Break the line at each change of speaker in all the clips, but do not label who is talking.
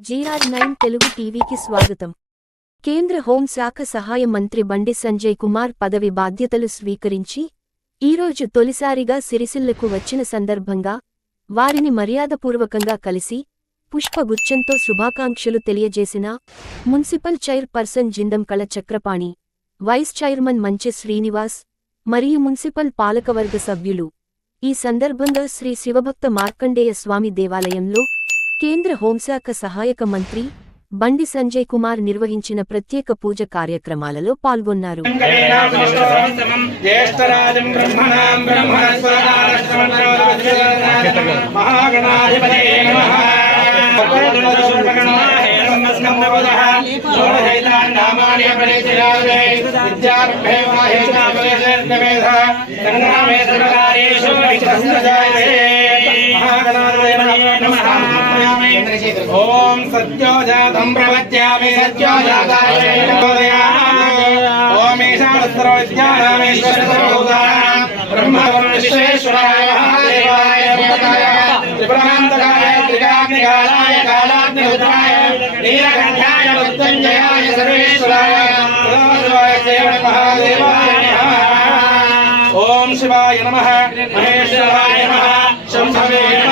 GR nine Telugu టీవీకి స్వాగతం. కేంద్ర హోంశాఖ సహాయ మంత్రి బండి సంజయ్ కుమార్ పదవి బాధ్యతలు స్వీకరించి ఈరోజు తొలిసారిగా సిరిసిల్లకు వచ్చిన సందర్భంగా వారిని మర్యాదపూర్వకంగా కలిసి పుష్పగుచ్ఛంతో శుభాకాంక్షలు తెలియజేసిన municipal chairperson Jindam Kala Chakrapani vice chairman Manche Srinivas మరియు మున్సిపల్ పాలకవర్గ సభ్యులు. ఈ సందర్భంగా శ్రీ శివభక్త మార్కండేయ స్వామి దేవాలయంలో కేంద్ర హోంశాఖ సహాయక మంత్రి బండి సంజయ్ కుమార్ నిర్వహించిన ప్రత్యేక పూజ కార్యక్రమాలలో పాల్గొన్నారు.
జ్యేష్ఠరాజం ओम सत्योजातं प्रवच्यामि। ॐ ईशानस्त्रविद्यानामेश्वरसर्वभूतानां ब्रह्मवर्णेश्वराय महादेवाय त्रिकाग्निकालाय नीलकण्ठाय, मृत्युञ्जयाय सर्वेश्वराय। महादेवाय शिवाय नमः। महेश्वराय नमः। शंभवे नमः।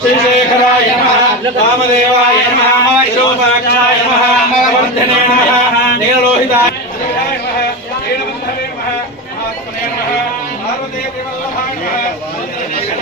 శ్రీశేఖరాయ నమః కామదేవాయ నమః విరూపాక్షాయ నమః వర్ధనే నమః నీలలోహితాయ నమః నీలబంధవే నమః మహాత్మనే నమః పార్వతీవల్లభాయ నమః గంగాధరాయ నమః